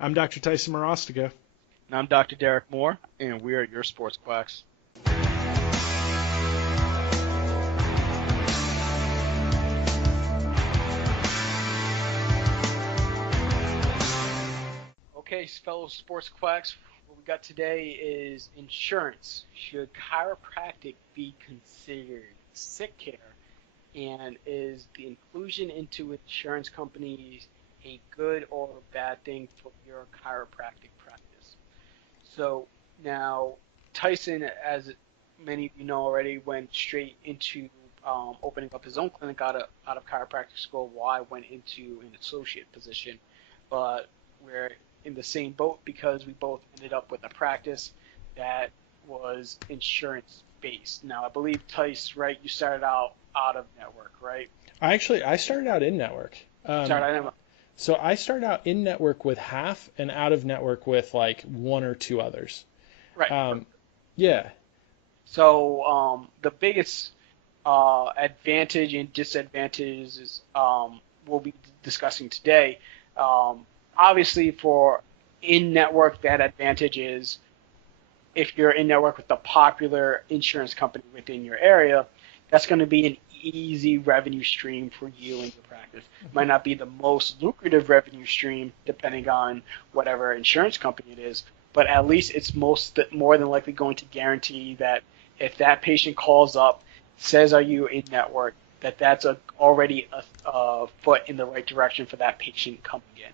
I'm Dr. Tyson Morostiga. And I'm Dr. Derek Moore, and we are your sports quacks. Okay, fellow sports quacks, what we got today is insurance. Should chiropractic be considered sick care? And is the inclusion into insurance companies a good or bad thing for your chiropractic practice? So now Tyson, as many of you know already, went straight into opening up his own clinic out of chiropractic school, while I went into an associate position. But we're in the same boat because we both ended up with a practice that was insurance based. Now I believe Tice, right? You started out of network, right? I started out in network. Started out of, So I started out in network with half and out of network with like one or two others. right. Yeah. So the biggest advantage and disadvantages we'll be discussing today. Obviously, for in-network, that advantage is if you're in network with the popular insurance company within your area, that's going to be an easy revenue stream for you and your practice. It might not be the most lucrative revenue stream depending on whatever insurance company it is, but at least it's more than likely going to guarantee that if that patient calls up, says, "Are you in network?" that's already a foot in the right direction for that patient coming in.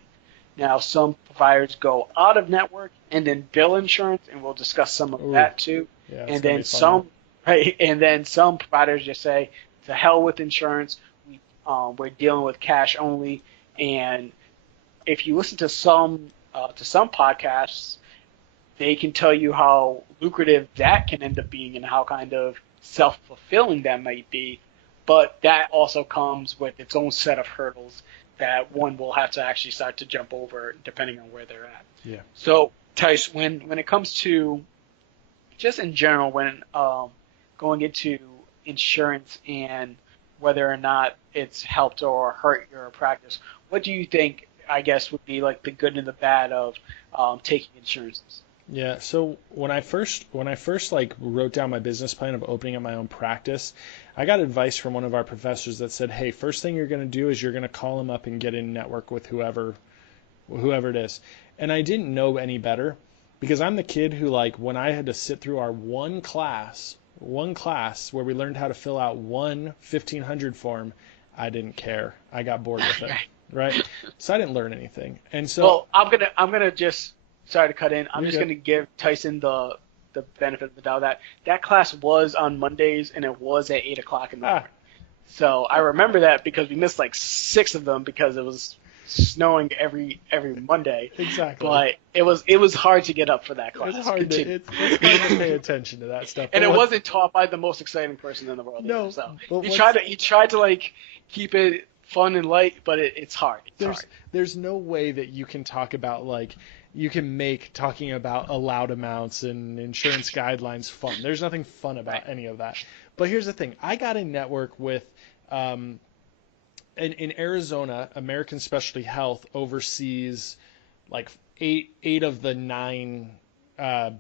Now, some providers go out of network and then bill insurance, and we'll discuss some of that too. Yeah, And then some providers just say, "To hell with insurance. We're dealing with cash only." And if you listen to some podcasts, they can tell you how lucrative that can end up being and how kind of self-fulfilling that might be. But that also comes with its own set of hurdles that one will have to actually start to jump over depending on where they're at. Yeah. So, Tice, when it comes to just in general, when going into insurance and whether or not it's helped or hurt your practice, what do you think, I guess, would be like the good and the bad of taking insurances? Yeah, so when I first like wrote down my business plan of opening up my own practice, I got advice from one of our professors that said, "Hey, first thing you're going to do is you're going to call them up and get in network with whoever it is." And I didn't know any better because I'm the kid who, like, when I had to sit through our one class where we learned how to fill out one 1500 form, I didn't care. I got bored with it, right? So I didn't learn anything. And so Well, I'm gonna just sorry to cut in. I'm You're just good. gonna give Tyson the benefit of the doubt that class was on Mondays and it was at 8 o'clock in the morning. So I remember that because we missed like 6 of them because it was snowing every Monday. Exactly. But it was hard to get up for that class. It's hard to pay attention to that stuff. And But it wasn't taught by the most exciting person in the world. No, either, so but he tried to like keep it fun and light, but it's hard. there's no way that you can talk about, like, you can make talking about allowed amounts and insurance guidelines fun. There's nothing fun about any of that. But here's the thing. I got in network with in Arizona, American Specialty Health oversees like eight of the 9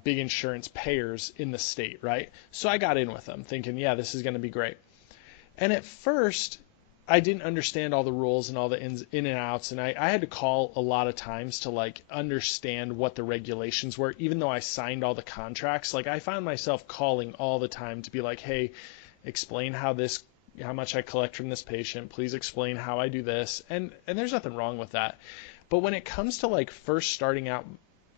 big insurance payers in the state, right? So I got in with them thinking, yeah, this is going to be great. And at first, I didn't understand all the rules and all the in and outs, and I had to call a lot of times to like understand what the regulations were, even though I signed all the contracts. Like, I found myself calling all the time to be like, "Hey, explain how much I collect from this patient. Please explain how I do this." And there's nothing wrong with that. But when it comes to like first starting out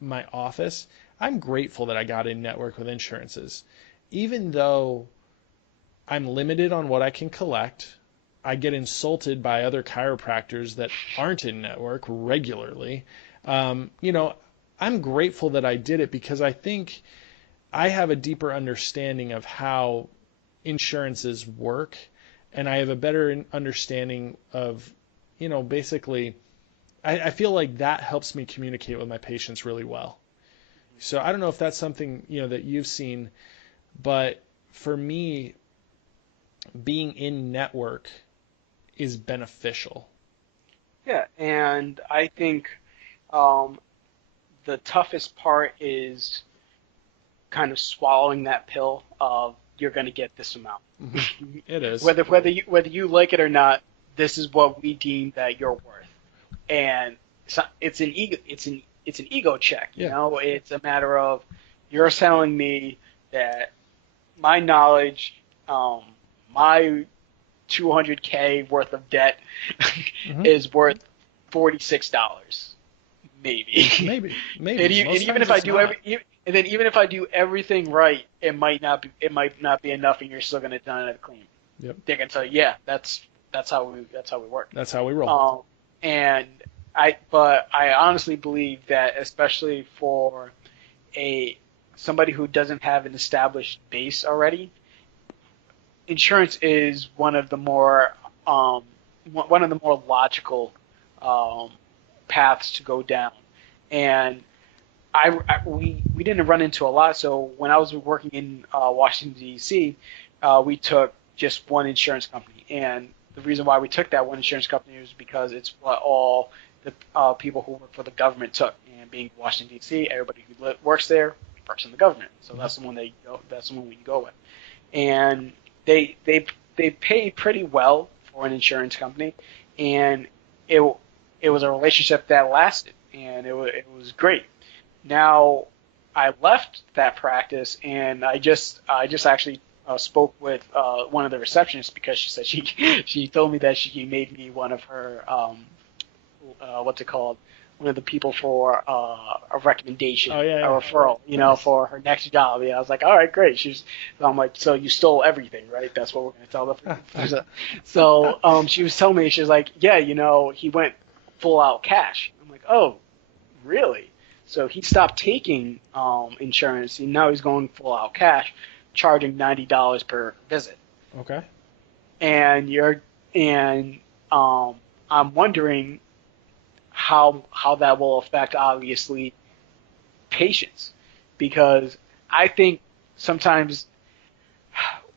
my office, I'm grateful that I got in network with insurances. Even though I'm limited on what I can collect, I get insulted by other chiropractors that aren't in network regularly. I'm grateful that I did it because I think I have a deeper understanding of how insurances work, and I have a better understanding of, basically, I feel like that helps me communicate with my patients really well. So I don't know if that's something, that you've seen, but for me, being in network is beneficial. Yeah, and I think um, the toughest part is kind of swallowing that pill of you're going to get this amount. Mm-hmm. It is. Whether you like it or not, this is what we deem that you're worth. And it's an ego check, you Yeah. know. It's a matter of you're telling me that my knowledge, my 200K worth of debt Mm-hmm. is worth $46, maybe. Maybe. And Most even times if I it's do not. even if I do everything right, it might not be enough, and you're still going to deny the claim. Yep. They're going to tell you, yeah, that's how we work. That's how we roll. And but I honestly believe that, especially for somebody who doesn't have an established base already, insurance is one of the more logical paths to go down. And we didn't run into a lot. So when I was working in Washington D.C., we took just one insurance company, and the reason why we took that one insurance company was because it's what all the people who work for the government took. And being Washington D.C., everybody who works there works in the government, so that's the one that's the one we go with. And they pay pretty well for an insurance company, and it was a relationship that lasted, and it was great. Now I left that practice, and I just actually spoke with one of the receptionists because she said she told me that she made me one of her what's it called, one of the people for a recommendation, Oh, yeah, a yeah. referral, Nice. for her next job. Yeah, I was like, all right, great. I'm like, so you stole everything, right? That's what we're going to tell them. So she was telling me, she was like, yeah, he went full out cash. I'm like, oh, really? So he stopped taking insurance, and now he's going full out cash, charging $90 per visit. Okay. And I'm wondering how that will affect, obviously, patients, because I think sometimes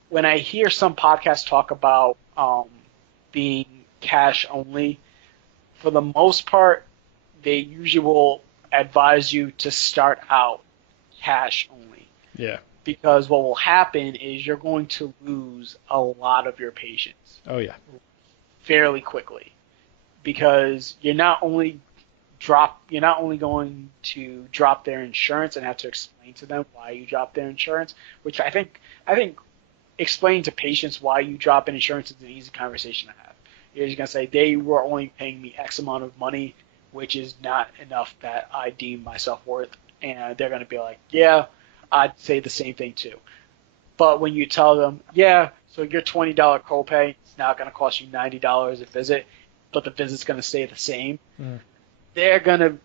when I hear some podcasts talk about being cash only, for the most part, they usually will advise you to start out cash only. Yeah. Because what will happen is you're going to lose a lot of your patients Oh, yeah. fairly quickly, because you're not only going to drop their insurance and have to explain to them why you dropped their insurance, which I think explaining to patients why you drop an insurance is an easy conversation to have. You're just going to say they were only paying me X amount of money, which is not enough that I deem myself worth. And they're going to be like, yeah, I'd say the same thing too. But when you tell them, yeah, so your $20 copay is now going to cost you $90 a visit, but the visit's going to stay the same, they're gonna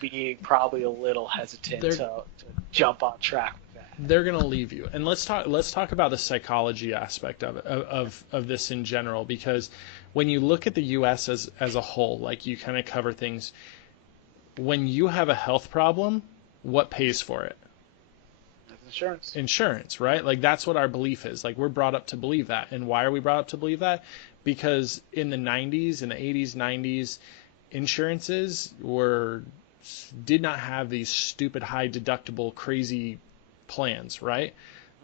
be probably a little hesitant to jump on track with that. They're going to leave you. And let's talk about the psychology aspect of it, of this in general, because when you look at the US as a whole, like you kind of cover things, when you have a health problem, what pays for it? Insurance. Insurance, right? Like that's what our belief is. Like we're brought up to believe that. And why are we brought up to believe that? Because in the 90s, in the 80s, 90s, insurances did not have these stupid high deductible crazy plans, right?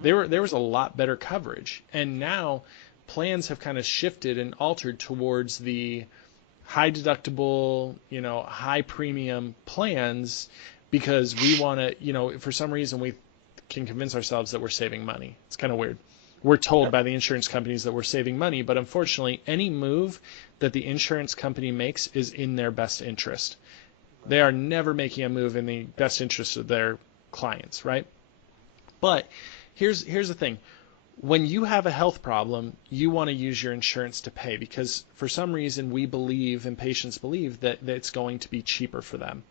There was a lot better coverage, and now plans have kind of shifted and altered towards the high deductible, high premium plans, because we want to, for some reason we can convince ourselves that we're saving money. It's kind of weird. We're told by the insurance companies that we're saving money, but unfortunately, any move that the insurance company makes is in their best interest. They are never making a move in the best interest of their clients, right? But here's the thing. When you have a health problem, you want to use your insurance to pay, because for some reason we believe, and patients believe, that it's going to be cheaper for them.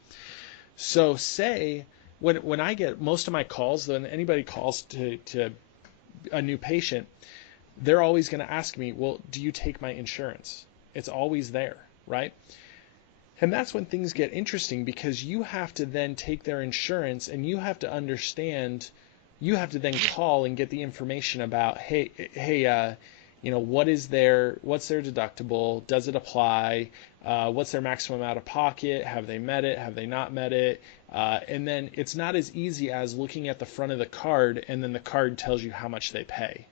So say when I get most of my calls, when anybody calls to a new patient, they're always going to ask me, well, do you take my insurance? It's always there, right? And that's when things get interesting, because you have to then take their insurance and you have to understand, you have to then call and get the information about, hey, what's their deductible? Does it apply? What's their maximum out of pocket? Have they met it? Have they not met it? And then it's not as easy as looking at the front of the card and then the card tells you how much they pay.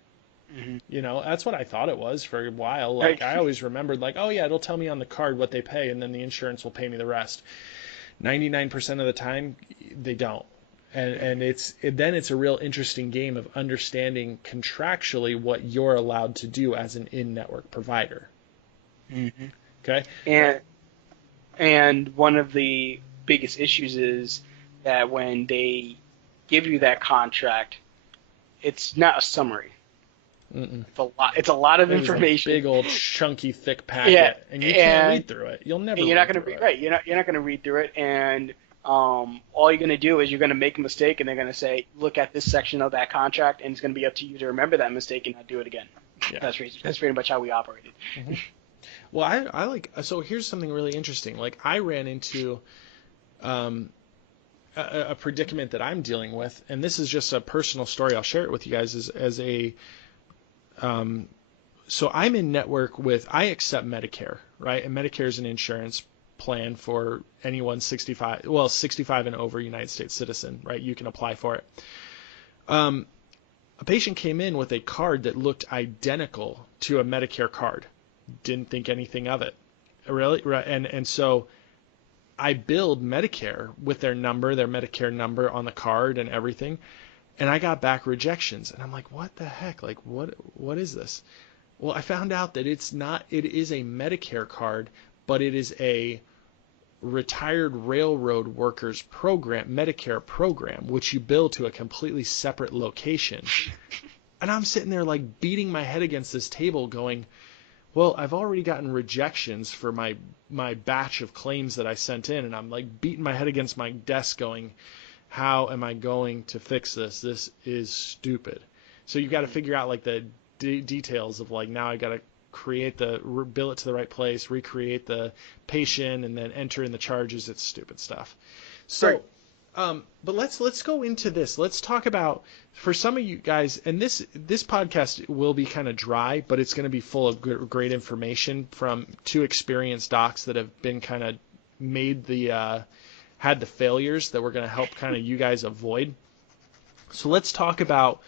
That's what I thought it was for a while. Like, I always remembered, like, oh yeah, it'll tell me on the card what they pay, and then the insurance will pay me the rest. 99% of the time, they don't. And then it's a real interesting game of understanding contractually what you're allowed to do as an in-network provider. Okay. And one of the biggest issues is that when they give you that contract, it's not a summary. It's a lot of information. A big old chunky thick packet, and you can't read through it. You'll never. You're not going to read. Right. You're not going to read through it, and all you're going to do is you're going to make a mistake, and they're going to say, "Look at this section of that contract," and it's going to be up to you to remember that mistake and not do it again. Yeah. That's pretty much how we operated. Well, I like. So here's something really interesting. Like, I ran into a predicament that I'm dealing with, and this is just a personal story. I'll share it with you guys as a. So I'm in network with, I accept Medicare, right? And Medicare is an insurance plan for anyone 65 and over United States citizen, right? You can apply for it. A patient came in with a card that looked identical to a Medicare card. Didn't think anything of it. Really? And so I billed Medicare with their Medicare number on the card and everything. And I got back rejections, and I'm like, what the heck? Like, what is this? Well, I found out that it is a Medicare card, but it is a retired railroad workers program, Medicare program, which you bill to a completely separate location. And I'm sitting there like beating my head against this table going, well, I've already gotten rejections for my batch of claims that I sent in, and I'm like beating my head against my desk going, how am I going to fix this? This is stupid. So you got to figure out like the details of like, now I got to bill it to the right place, recreate the patient, and then enter in the charges. It's stupid stuff. So, but let's go into this. Let's talk about, for some of you guys, and this podcast will be kind of dry, but it's going to be full of great information from two experienced docs that have been kind of had the failures that we're going to help kind of you guys avoid. So let's talk about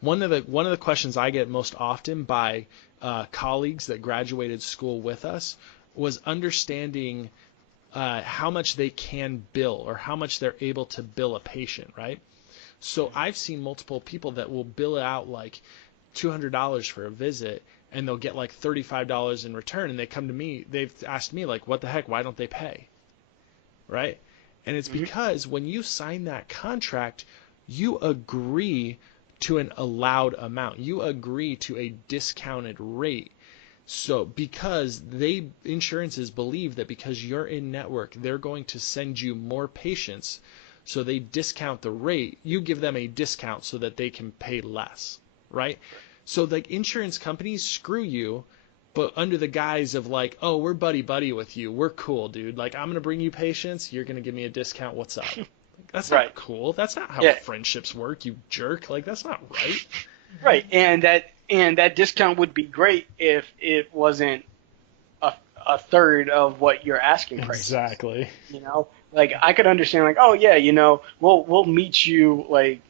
one of the questions I get most often by colleagues that graduated school with us was understanding how much they can bill or how much they're able to bill a patient, right? So I've seen multiple people that will bill out like $200 for a visit, and they'll get like $35 in return, and they come to me, they've asked me like, what the heck, why don't they pay? Right? And it's because when you sign that contract, you agree to an allowed amount. You agree to a discounted rate. So because insurances believe that because you're in network, they're going to send you more patients. So they discount the rate. You give them a discount so that they can pay less, right? So like insurance companies screw you, but under the guise of like, oh, we're buddy with you. We're cool, dude. Like, I'm going to bring you patients. You're going to give me a discount. What's up? That's not cool. That's not how friendships work, you jerk. Like, that's not right. Right. And that discount would be great if it wasn't a third of what you're asking price. Exactly. Like I could understand like, oh yeah, we'll meet you like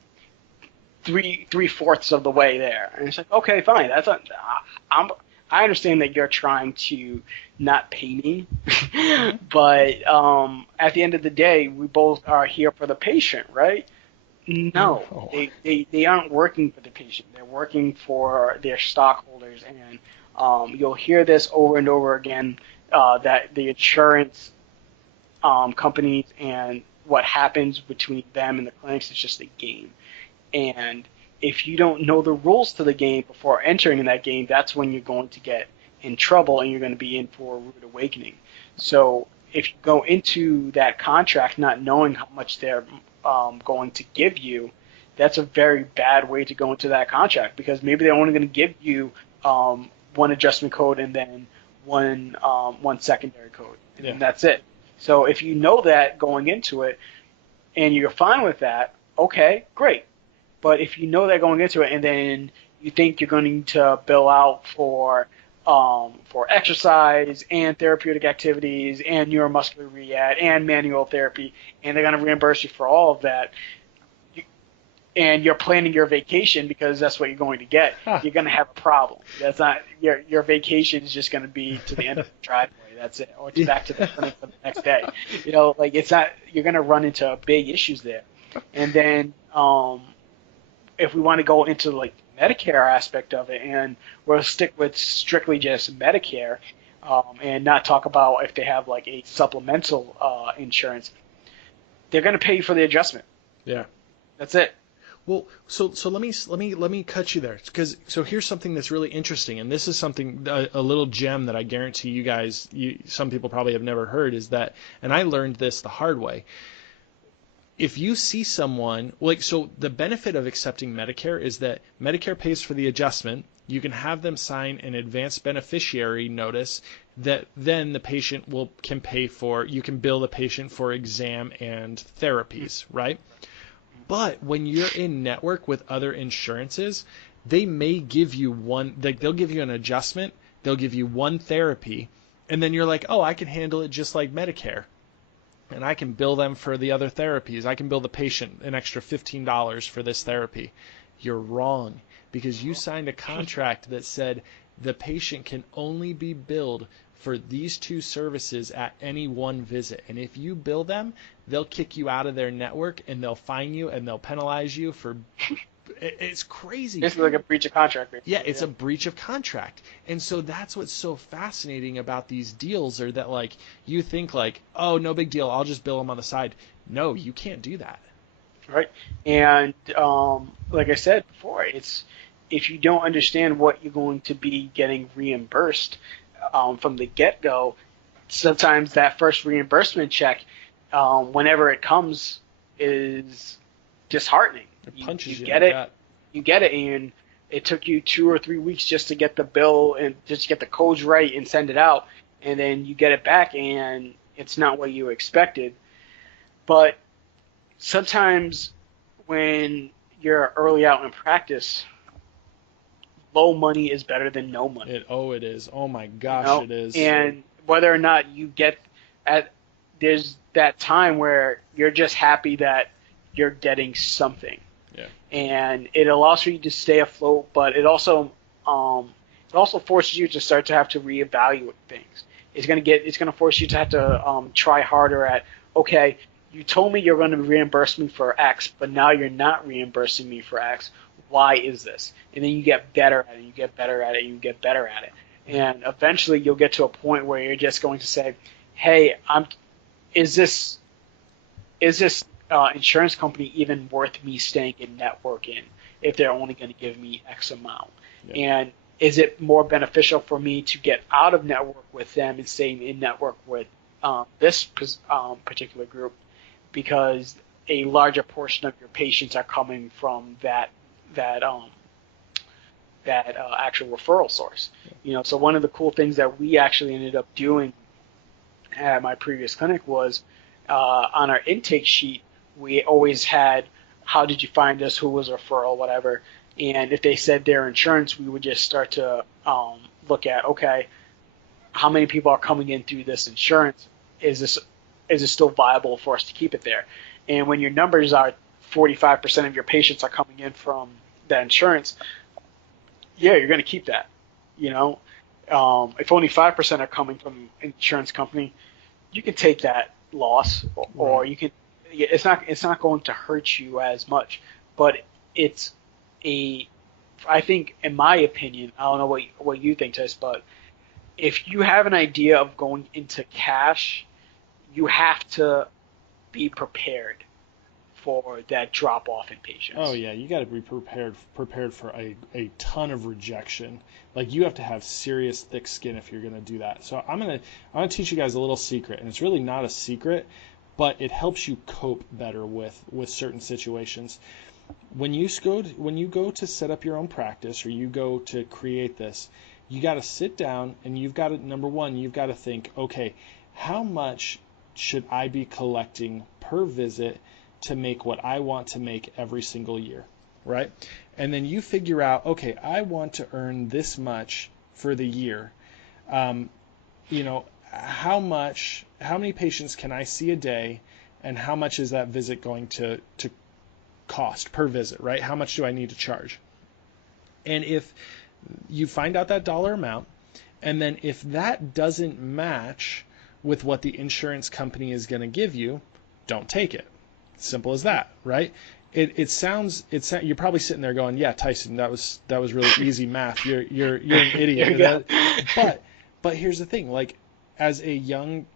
three-fourths of the way there. And it's like, okay, fine. I understand that you're trying to not pay me, but at the end of the day, we both are here for the patient, right? No, they aren't working for the patient. They're working for their stockholders, and you'll hear this over and over again that the insurance companies and what happens between them and the clinics is just a game. And if you don't know the rules to the game before entering in that game, that's when you're going to get in trouble and you're going to be in for a rude awakening. So if you go into that contract not knowing how much they're going to give you, that's a very bad way to go into that contract, because maybe they're only going to give you one adjustment code and then one secondary code, and that's it. So if you know that going into it and you're fine with that, okay, great. But if you know that going into it and then you think you're going to bill out for exercise and therapeutic activities and neuromuscular rehab and manual therapy, and they're going to reimburse you for all of that, and you're planning your vacation because that's what you're going to get, Huh. you're going to have a problem. That's not your vacation is just going to be to the end of the driveway. That's it, or to back to the clinic for the next day. Like it's not. You're going to run into big issues there, and then if we want to go into like Medicare aspect of it, and we'll stick with strictly just Medicare, and not talk about if they have like a supplemental insurance, they're going to pay you for the adjustment. Yeah. That's it. Well, so let me cut you there, because here's something that's really interesting, and this is something a little gem that I guarantee you guys, some people probably have never heard, is that, and I learned this the hard way. If you see someone so the benefit of accepting Medicare is that Medicare pays for the adjustment. You can have them sign an advanced beneficiary notice that then the patient can pay for. You can bill the patient for exam and therapies, right? But when you're in network with other insurances, they may give you they'll give you an adjustment, they'll give you one therapy, and then you're like, oh, I can handle it just like Medicare. And I can bill them for the other therapies. I can bill the patient an extra $15 for this therapy. You're wrong, because you signed a contract that said the patient can only be billed for these two services at any one visit. And if you bill them, they'll kick you out of their network, and they'll fine you, and they'll penalize you for it's crazy. It's like a breach of contract. Basically. Yeah, it's a breach of contract. And so that's what's so fascinating about these deals, are that like you think like, oh, no big deal, I'll just bill them on the side. No, you can't do that. Right. And like I said before, it's if you don't understand what you're going to be getting reimbursed from the get-go, sometimes that first reimbursement check, whenever it comes, is disheartening. It punches you get like it, that. you get it, and it took you 2 or 3 weeks just to get the bill and just to get the codes right and send it out, and then you get it back and it's not what you expected. But sometimes when you're early out in practice, low money is better than no money. It is. Oh my gosh, it is. And whether or not you get there's that time where you're just happy that you're getting something. Yeah. And it allows for you to stay afloat, but it also forces you to start to have to reevaluate things. It's gonna force you to have to try harder at, okay, you told me you're going to reimburse me for X, but now you're not reimbursing me for X. Why is this? And then you get better at it, you get better at it, you get better at it. And eventually you'll get to a point where you're just going to say, hey, is this insurance company even worth me staying in network in if they're only going to give me X amount? Yeah. And is it more beneficial for me to get out of network with them and stay in network with this particular group, because a larger portion of your patients are coming from that actual referral source? So one of the cool things that we actually ended up doing at my previous clinic was on our intake sheet, we always had, how did you find us, who was a referral, whatever. And if they said their insurance, we would just start to look at, okay, how many people are coming in through this insurance? Is it still viable for us to keep it there? And when your numbers are 45% of your patients are coming in from that insurance, yeah, you're going to keep that. If only 5% are coming from an insurance company, you can take that loss, or you can. It's not going to hurt you as much, but I think, in my opinion, I don't know what you think, Tess, but if you have an idea of going into cash, you have to be prepared for that drop off in patients. Oh yeah, you got to be prepared for a ton of rejection. Like, you have to have serious thick skin if you're going to do that. So I'm going to teach you guys a little secret, and it's really not a secret, but it helps you cope better with certain situations. When you go to set up your own practice, or you go to create this, you got to sit down and you've got to, number one, you've got to think, okay, how much should I be collecting per visit to make what I want to make every single year, right? And then you figure out, okay, I want to earn this much for the year. Um, you know, how many patients can I see a day, and how much is that visit going to cost per visit, right? How much do I need to charge? And if you find out that dollar amount, and then if that doesn't match with what the insurance company is going to give you, don't take it. Simple as that, right? It sounds you're probably sitting there going, yeah, Tyson, that was really easy math. You're an idiot. But here's the thing, like as a young,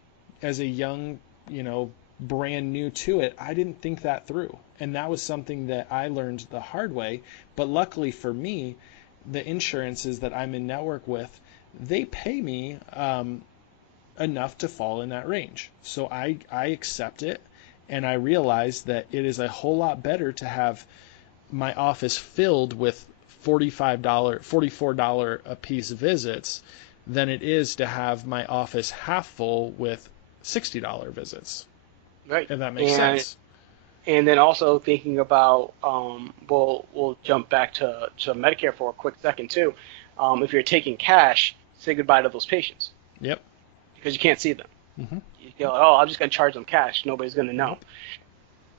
brand new to it, I didn't think that through. And that was something that I learned the hard way. But luckily for me, the insurances that I'm in network with, they pay me enough to fall in that range. So I accept it, and I realize that it is a whole lot better to have my office filled with $44 a piece visits than it is to have my office half full with $60 visits. Right. If that makes sense. And then also thinking about, we'll jump back to Medicare for a quick second too. If you're taking cash, say goodbye to those patients. Yep. Because you can't see them. Mm-hmm. You go, oh, I'm just going to charge them cash. Nobody's going to know.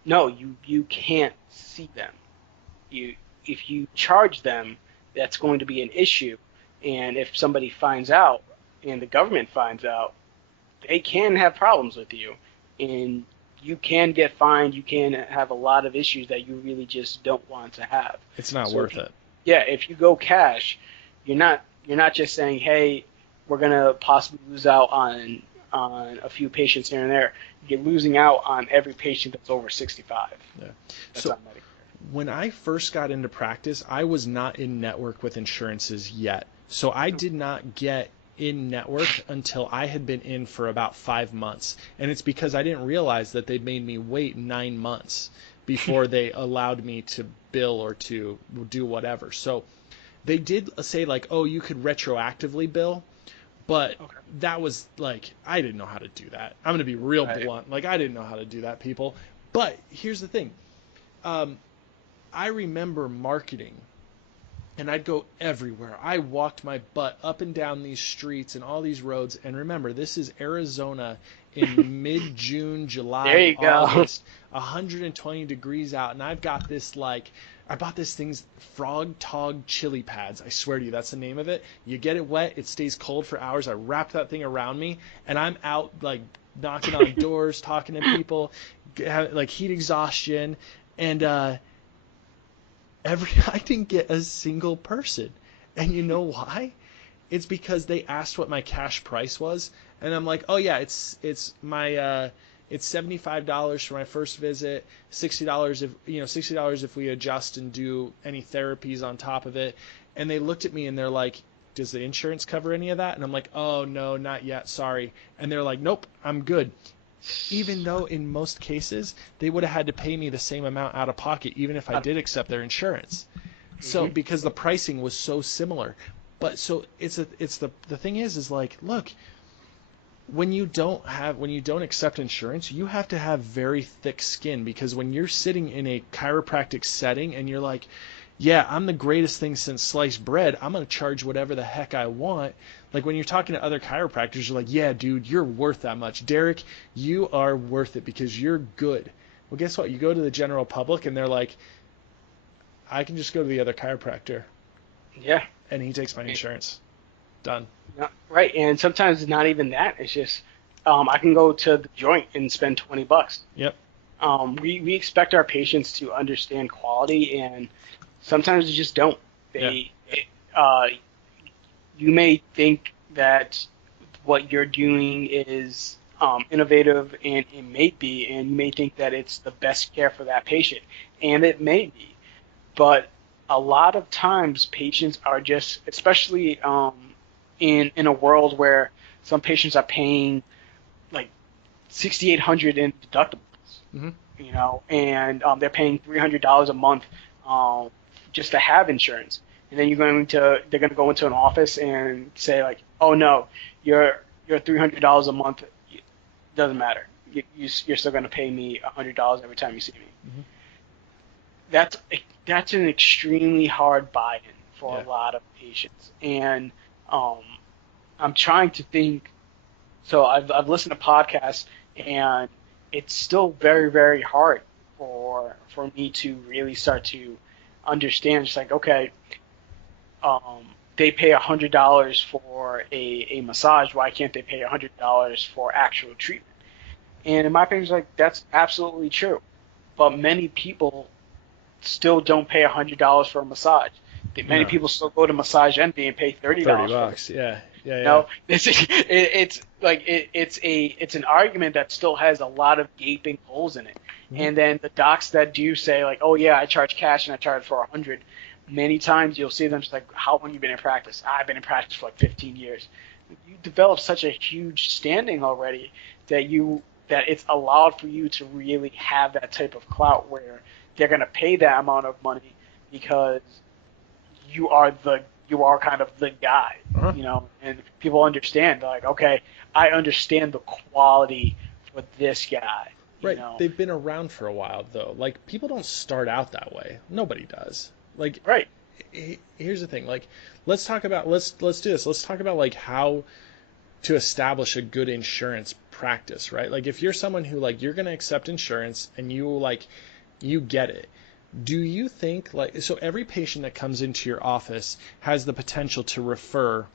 No, you can't see them. If you charge them, that's going to be an issue. And if somebody finds out and the government finds out, they can have problems with you. And you can get fined. You can have a lot of issues that you really just don't want to have. It's not worth it. Yeah, if you go cash, you're not just saying, hey, we're going to possibly lose out on a few patients here and there. You're losing out on every patient that's over 65. Yeah. That's so on Medicare. When I first got into practice, I was not in network with insurances yet. So I did not get in network until I had been in for about 5 months. And it's because I didn't realize that they'd made me wait 9 months before they allowed me to bill or to do whatever. So they did say like, oh, you could retroactively bill. But that was like, I didn't know how to do that. I'm going to be real blunt. Like, I didn't know how to do that, people. But here's the thing. I remember marketing, and I'd go everywhere. I walked my butt up and down these streets and all these roads. And remember, this is Arizona in mid-June, July, there you August, 120 degrees out. And I've got this like, I bought this thing's Frog Tog chili pads. I swear to you, that's the name of it. You get it wet, it stays cold for hours. I wrap that thing around me, and I'm out like knocking on doors, talking to people, like heat exhaustion, and I didn't get a single person. And you know why? It's because they asked what my cash price was, and I'm like, oh yeah, it's my it's $75 for my first visit, $60 if we adjust and do any therapies on top of it. And they looked at me and they're like, does the insurance cover any of that? And I'm like, oh no, not yet, sorry. And they're like, nope, I'm good. Even though in most cases they would have had to pay me the same amount out of pocket, even if I did accept their insurance. So because the pricing was so similar. But so the thing is like, look, when you don't accept insurance, you have to have very thick skin, because when you're sitting in a chiropractic setting and you're like, yeah, I'm the greatest thing since sliced bread, I'm going to charge whatever the heck I want. Like when you're talking to other chiropractors, you're like, yeah, dude, you're worth that much. Derek, you are worth it because you're good. Well, guess what? You go to the general public and they're like, I can just go to the other chiropractor. Yeah. And he takes my insurance. Done. Yeah, right, and sometimes it's not even that. It's just I can go to the joint and spend $20. Yep. We expect our patients to understand quality, and sometimes they just don't. You may think that what you're doing is innovative, and it may be, and you may think that it's the best care for that patient, and it may be. But a lot of times patients are just, especially in a world where some patients are paying like $6,800 in deductibles, and they're paying $300 a month just to have insurance. And then they're going to go into an office and say like, oh no, your $300 a month doesn't matter. You're still going to pay me $100 every time you see me. that's an extremely hard buy-in for Yeah. a lot of patients. And um, I'm trying to think. So I've listened to podcasts, and it's still very, very hard for me to really start to understand. Just like, okay, um, they pay $100 for a massage. Why can't they pay $100 for actual treatment? And in my opinion, it's like that's absolutely true. But many people still don't pay $100 for a massage. Many No. people still go to Massage Envy and pay thirty $30 for it. bucks. Yeah. Yeah. You Yeah. know, it's an argument that still has a lot of gaping holes in it. Mhm. And then the docs that do say like, oh yeah, I charge cash and I charge for 100. Many times you'll see them just like, how long you been in practice? I've been in practice for like 15 years. You develop such a huge standing already that it's allowed for you to really have that type of clout where they're going to pay that amount of money because you are kind of the guy, Uh-huh. and people understand like, okay, I understand the quality for this guy, you Right. know. They've been around for a while though. Like people don't start out that way. Nobody does. Like Right. here's the thing. Like let's do this. Let's talk about like how to establish a good insurance practice, right? Like if you're someone who like you're going to accept insurance and you get it. Do you think like so every patient that comes into your office has the potential to refer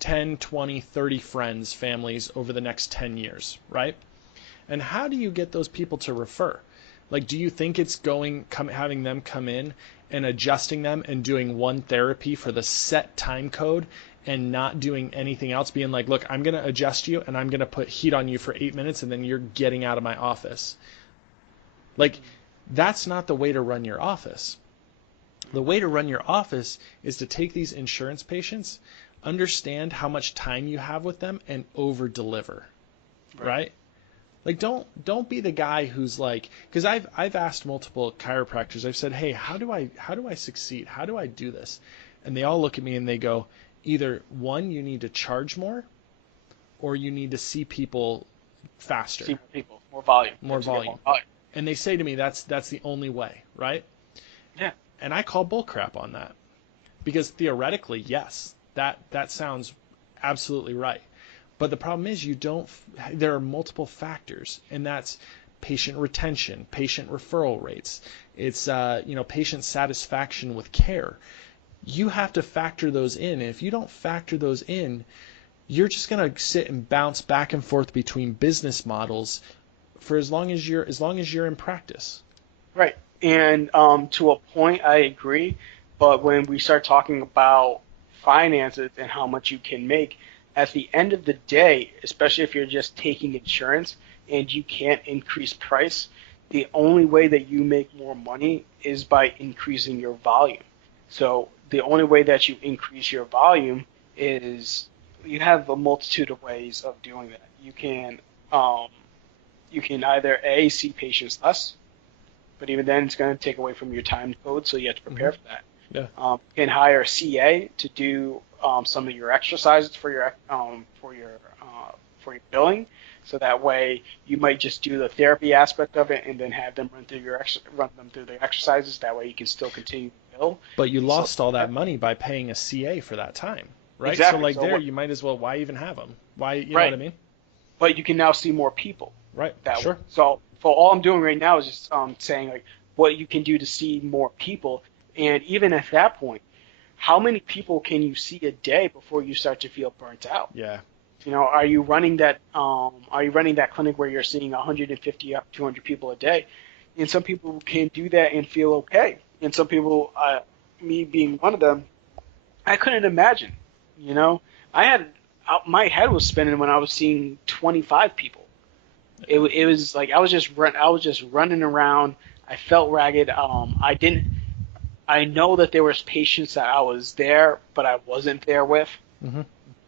10, 20, 30 friends, families over the next 10 years, right? And how do you get those people to refer? Like, do you think it's having them come in and adjusting them and doing one therapy for the set time code and not doing anything else, being like, look, I'm going to adjust you and I'm going to put heat on you for 8 minutes and then you're getting out of my office? Like, that's not the way to run your office. The way to run your office is to take these insurance patients, understand how much time you have with them, and over deliver, right? Like don't be the guy who's like, because I've asked multiple chiropractors. I've said, hey, how do I succeed? How do I do this? And they all look at me and they go, either one, you need to charge more, or you need to see people faster, See more people, more volume. You more have to get volume. more volume. And they say to me, that's the only way, right? Yeah. And I call bullcrap on that because theoretically, yes, that sounds absolutely right. But the problem is there are multiple factors, and that's patient retention, patient referral rates. It's, patient satisfaction with care. You have to factor those in. And if you don't factor those in, you're just going to sit and bounce back and forth between business models for as long as you're in practice. Right. And to a point, I agree. But when we start talking about finances and how much you can make, at the end of the day, especially if you're just taking insurance and you can't increase price, the only way that you make more money is by increasing your volume. So the only way that you increase your volume is you have a multitude of ways of doing that. Um, you can either A, see patients less, but even then it's going to take away from your time code, so you have to Mm-hmm. prepare for that. Yeah. You can hire a CA to do some of your exercises for your billing, so that way you might just do the therapy aspect of it and then have them run them through the exercises. That way you can still continue to bill. But you So lost all that money by paying a CA for that time, right? So exactly. like So there, what? you might as well, why even have them? Why, you know what Right. I mean? But you can now see more people Right. that way. Sure. So for all I'm doing right now is just saying like what you can do to see more people, and even at that point, how many people can you see a day before you start to feel burnt out? Yeah. Are you running that clinic where you're seeing 150 up 200 people a day? And some people can do that and feel okay. And some people, me being one of them, I couldn't imagine. I had my head was spinning when I was seeing 25 people. It was like I was just running around. I felt ragged. I know that there was patients that I was there, but I wasn't there with, Mm-hmm.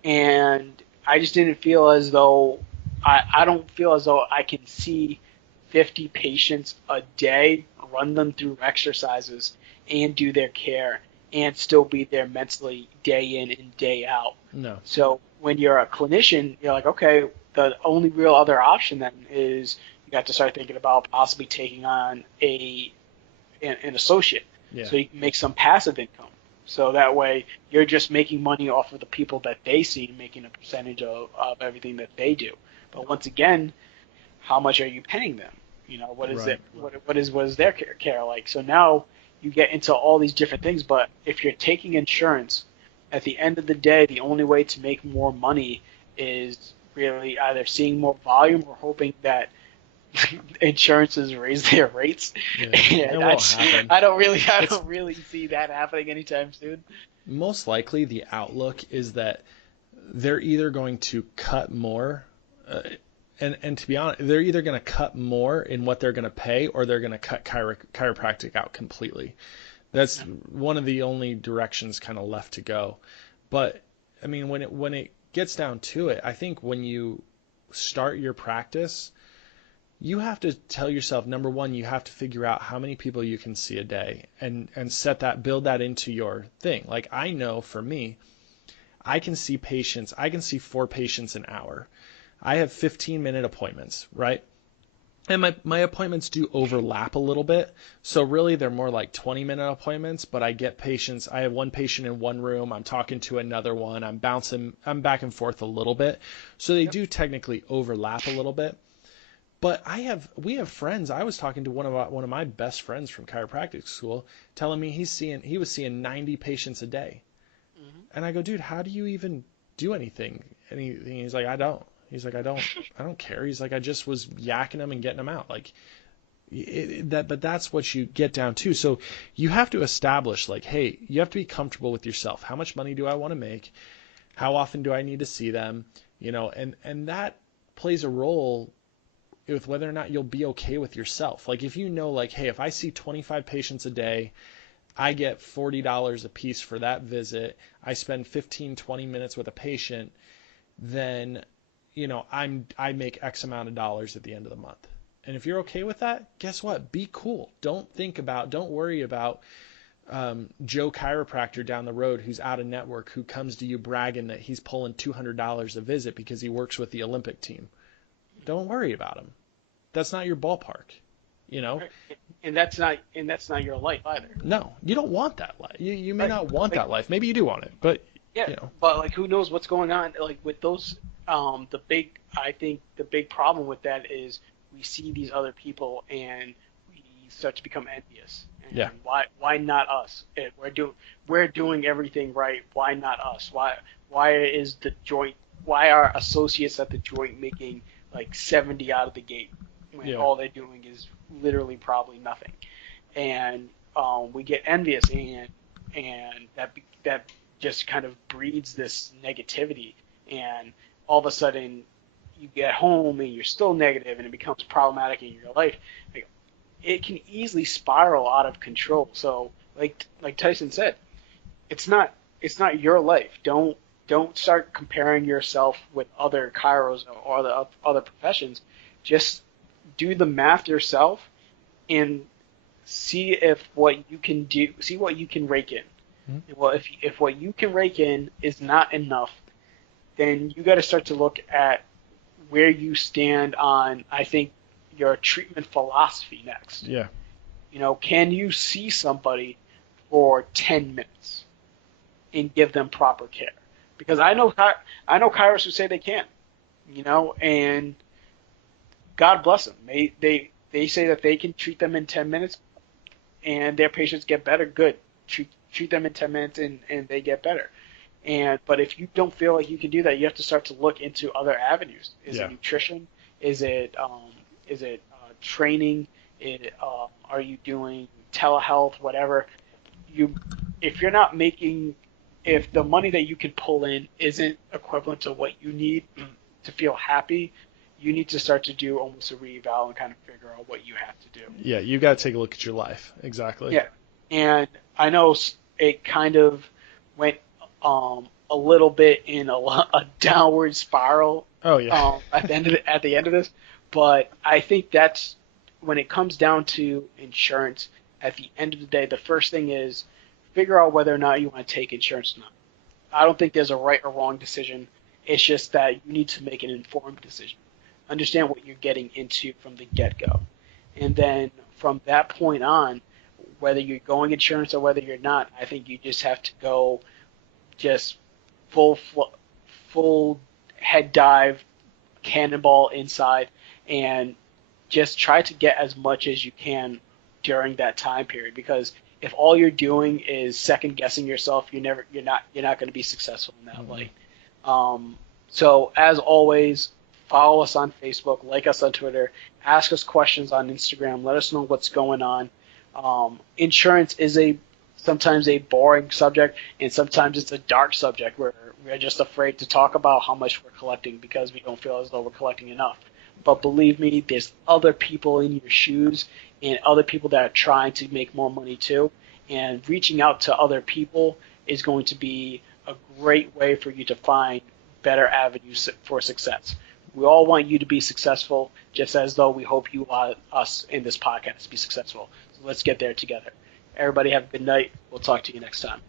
and I just didn't feel as though I don't feel as though I can see 50 patients a day, run them through exercises, and do their care, and still be there mentally day in and day out. No. So when you're a clinician, you're like, okay, the only real other option then is you have to start thinking about possibly taking on an associate, Yeah. so you can make some passive income. So that way you're just making money off of the people that they see, making a percentage of everything that they do. But once again, how much are you paying them? You know, what is Right. it? What is their care like? So now you get into all these different things. But if you're taking insurance, at the end of the day, the only way to make more money is really either seeing more volume or hoping that insurances raise their rates. Yeah. And It won't happen. I don't It's really see that happening anytime soon. most likely the outlook is that they're either going to cut more, uh, and to be honest, they're either going to cut more in what they're going to pay, or they're going to cut chiropractic out completely. That's one of the only directions kind of left to go. But I mean, when it gets down to it, I think when you start your practice, you have to tell yourself, number one, you have to figure out how many people you can see a day, and build that into your thing. Like, I know for me, I can see 4 patients an hour. I have 15-minute appointments, right? And my appointments do overlap a little bit. So really they're more like 20-minute appointments, but I get patients. I have one patient in one room. I'm talking to another one. I'm back and forth a little bit. So they do technically overlap a little bit. But we have friends. I was talking to one of my best friends from chiropractic school, telling me he was seeing 90 patients a day. And I go, dude, how do you even do anything? And he's like, I don't. He's like, I don't care. He's like, I just was yakking them and getting them out. Like but that's what you get down to. So you have to establish, like, hey, you have to be comfortable with yourself. How much money do I want to make? How often do I need to see them? You know, and that plays a role with whether or not you'll be okay with yourself. Like, if you know, like, hey, if I see 25 patients a day, I get $40 a piece for that visit. I spend 15, 20 minutes with a patient, then, you know, I make X amount of dollars at the end of the month. And if you're okay with that, guess what? Be cool. Don't worry about Joe Chiropractor down the road who's out of network, who comes to you bragging that he's pulling $200 a visit because he works with the Olympic team. Don't worry about him. That's not your ballpark, you know? And that's not your life either. No, you don't want that life. You may Right. not want Like, that life. Maybe you do want it, but yeah, you know. but like who knows what's going on? Like with those, I think the big problem with that is we see these other people and we start to become envious. And Yeah. why not us? We're doing everything right. Why not us? Why are associates at the joint making like 70 out of the gate when Yeah. all they're doing is literally probably nothing? And we get envious, and that just kind of breeds this negativity, and all of a sudden you get home and you're still negative and it becomes problematic in your life. Like, it can easily spiral out of control. So like Tyson said, it's not your life. Don't start comparing yourself with other chiros or other professions. Just do the math yourself and see what you can rake in. Mhm. Well, if what you can rake in is not enough, then you got to start to look at where you stand on, I think, your treatment philosophy next. Yeah. You know, can you see somebody for 10 minutes and give them proper care? Because I know chiros who say they can, you know, and God bless them. They say that they can treat them in 10 minutes and their patients get better. Good. Treat them in 10 minutes and they get better. But if you don't feel like you can do that, you have to start to look into other avenues. Is it nutrition? Is it training? Are you doing telehealth? Whatever. If you're not making, if the money that you can pull in isn't equivalent to what you need to feel happy, you need to start to do almost a reeval and kind of figure out what you have to do. Yeah, you got to take a look at your life. Exactly. Yeah, and I know it kind of went a little bit in a downward spiral. Oh yeah. At the end of this, but I think that's when it comes down to insurance. At the end of the day, the first thing is figure out whether or not you want to take insurance or not. I don't think there's a right or wrong decision. It's just that you need to make an informed decision. Understand what you're getting into from the get-go. And then from that point on, whether you're going insurance or whether you're not, I think you just have to go just full head dive, cannonball inside, and just try to get as much as you can during that time period. Because if all you're doing is second guessing yourself, you're not going to be successful in that light. So as always, follow us on Facebook, like us on Twitter, ask us questions on Instagram, let us know what's going on. Insurance is sometimes a boring subject, and sometimes it's a dark subject where we're just afraid to talk about how much we're collecting because we don't feel as though we're collecting enough. But believe me, there's other people in your shoes and other people that are trying to make more money too. And reaching out to other people is going to be a great way for you to find better avenues for success. We all want you to be successful, just as though we hope you want us in this podcast to be successful. So let's get there together. Everybody have a good night. We'll talk to you next time.